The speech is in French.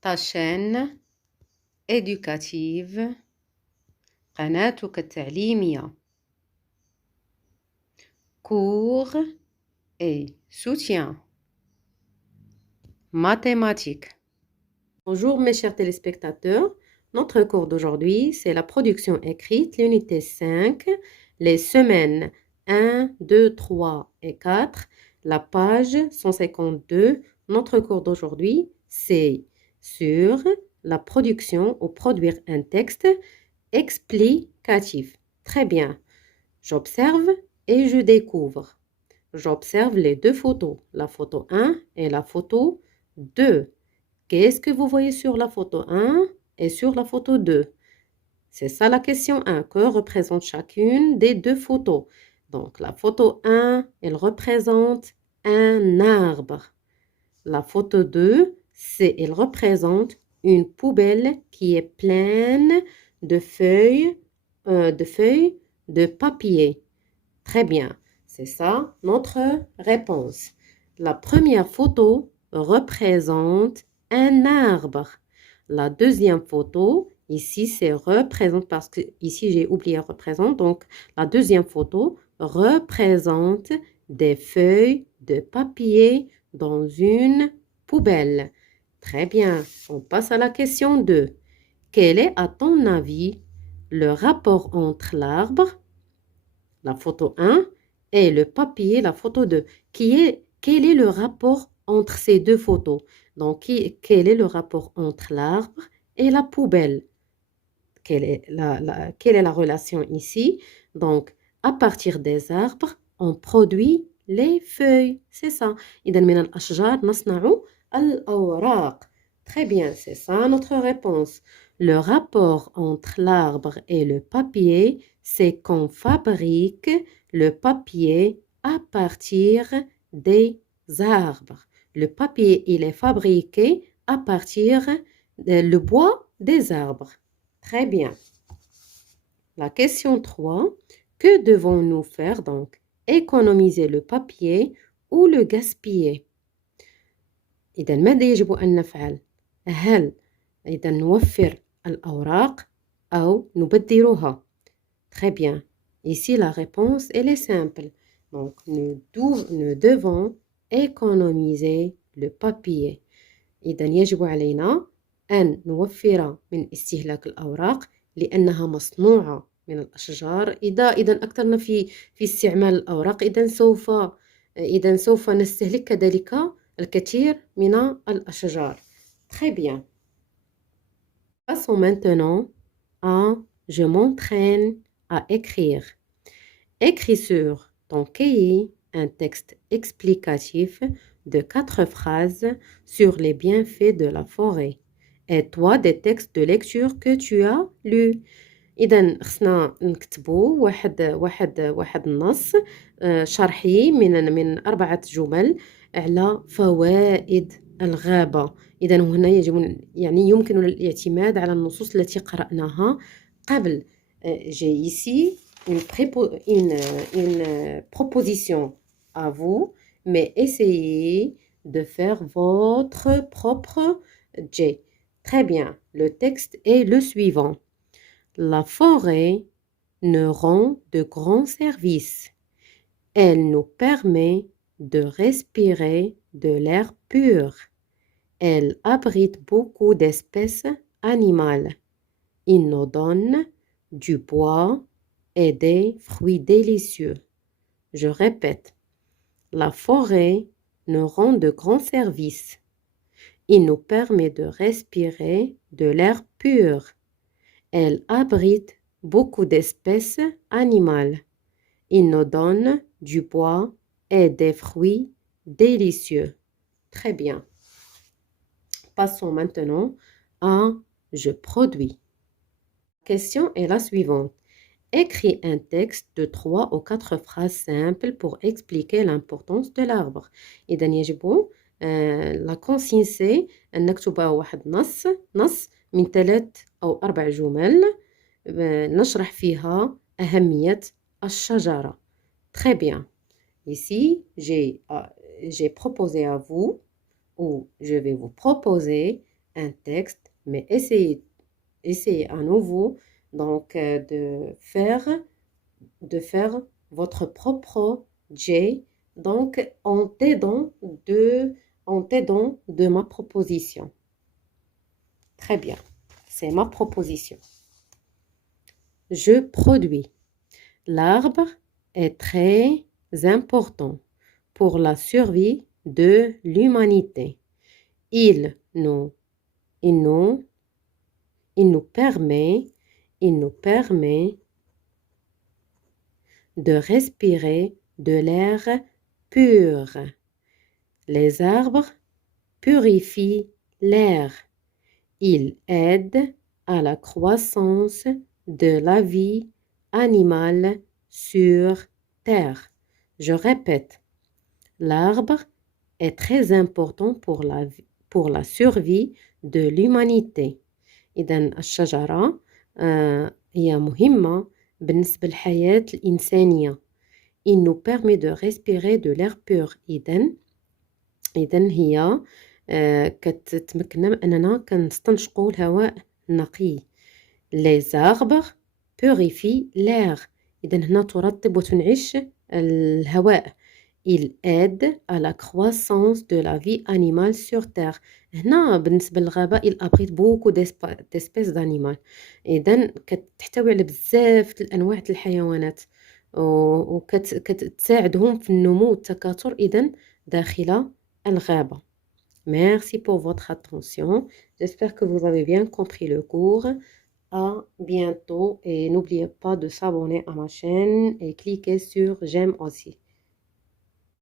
ta chaîne éducative قناتك التعليمية cours et soutien mathématiques. Bonjour mes chers téléspectateurs, notre cours d'aujourd'hui c'est la production écrite, l'unité 5, les semaines 1, 2, 3 et 4, la page 152. Notre cours d'aujourd'hui c'est sur la production ou produire un texte explicatif. Très bien. J'observe et je découvre. J'observe les deux photos, la photo 1 et la photo 2. Qu'est-ce que vous voyez sur la photo 1 et sur la photo 2? C'est ça la question 1. Que représente chacune des deux photos? Donc la photo 1, elle représente un arbre. La photo 2, elle représente une poubelle qui est pleine de feuilles de papier. Très bien, c'est ça notre réponse. La première photo représente un arbre. La deuxième photo, ici c'est représente parce que ici j'ai oublié représente. Donc la deuxième photo représente des feuilles de papier dans une poubelle. Très bien, on passe à la question 2. Quel est, à ton avis, le rapport entre l'arbre, la photo 1, et le papier, la photo 2? Quel est le rapport entre ces deux photos? Donc, quel est le rapport entre l'arbre et la poubelle? Quelle est la relation ici? Donc, à partir des arbres, on produit les feuilles. C'est ça. إذا من الأشجار نصنع الأوراق. Très bien, c'est ça notre réponse. Le rapport entre l'arbre et le papier, c'est qu'on fabrique le papier à partir des arbres. Le papier, il est fabriqué à partir le bois des arbres. Très bien. La question 3. Que devons-nous faire donc? Économiser le papier ou le gaspiller? إذا ماذا يجب أن نفعل؟ هل إذا نوفر الأوراق أو نبدرها؟ Très bien. Ici, la réponse, elle est simple. Donc, nous devons économiser le papier. إذا يجب علينا أن نوفر من استهلاك الأوراق لأنها مصنوعة من الأشجار. إذا أكثرنا في استعمال الأوراق إذا سوف نستهلك كذلك الكثير من الأشجار. Très bien. Passons maintenant à je m'entraîne à écrire. Écris sur ton cahier un texte explicatif de 4 phrases sur les bienfaits de la forêt. Et toi des textes de lecture que tu as lus. إذا خصنا نكتبوا واحد النص شرحي من 4 جمل على فوائد الغابة. إذا هنا يمكن الاعتماد على النصوص التي قرأناها قبل. J'ai ici une proposition à vous, mais essayez de faire votre propre jet. Très bien, le texte est le suivant. La forêt nous rend de grands services. Elle nous permet de respirer de l'air pur. Elle abrite beaucoup d'espèces animales. Il nous donne du bois et des fruits délicieux. Je répète, la forêt nous rend de grands services. Il nous permet de respirer de l'air pur. Elle abrite beaucoup d'espèces animales. Il nous donne du bois et des fruits délicieux. Très bien. Passons maintenant à je produis. La question est la suivante. Écris un texte de 3 ou 4 phrases simples pour expliquer l'importance de l'arbre. إذا يجب la consigne c'est أن نكتب واحد نص من 3 أو 4 جمل نشرح فيها أهمية الشجرة. Très bien. Ici, j'ai proposé à vous, ou je vais vous proposer un texte, mais essayez à nouveau donc de faire votre propre J, donc en t'aidant de ma proposition. Très bien, c'est ma proposition. Je produis. L'arbre est très important pour la survie de l'humanité. Il nous, il nous, il nous permet, il nous permet de respirer de l'air pur. Les arbres purifient l'air. Ils aident à la croissance de la vie animale sur Terre. Je répète, l'arbre est très important pour la survie de l'humanité. إذا الشجرة هي مهمة بالنسبة للحياة الإنسانية. Il nous permet de respirer de l'air pur. إذا هي كتمكننا من أننا كنستنشقوا الهواء النقي. Les arbres purifient l'air. إذا هنا ترطب وتنعش الهواء. Il aide à la croissance de la vie animale sur Terre. هنا بالنسبة للغابة il abrite beaucoup d'espèces d'animaux. إذا كتحتوي على بزاف الأنواع الحيوانات وكتساعدهم في النمو والتكاثر إذا داخل الغابة. Merci pour votre attention. J'espère que vous avez bien compris le cours. À bientôt et n'oubliez pas de s'abonner à ma chaîne et cliquez sur j'aime aussi.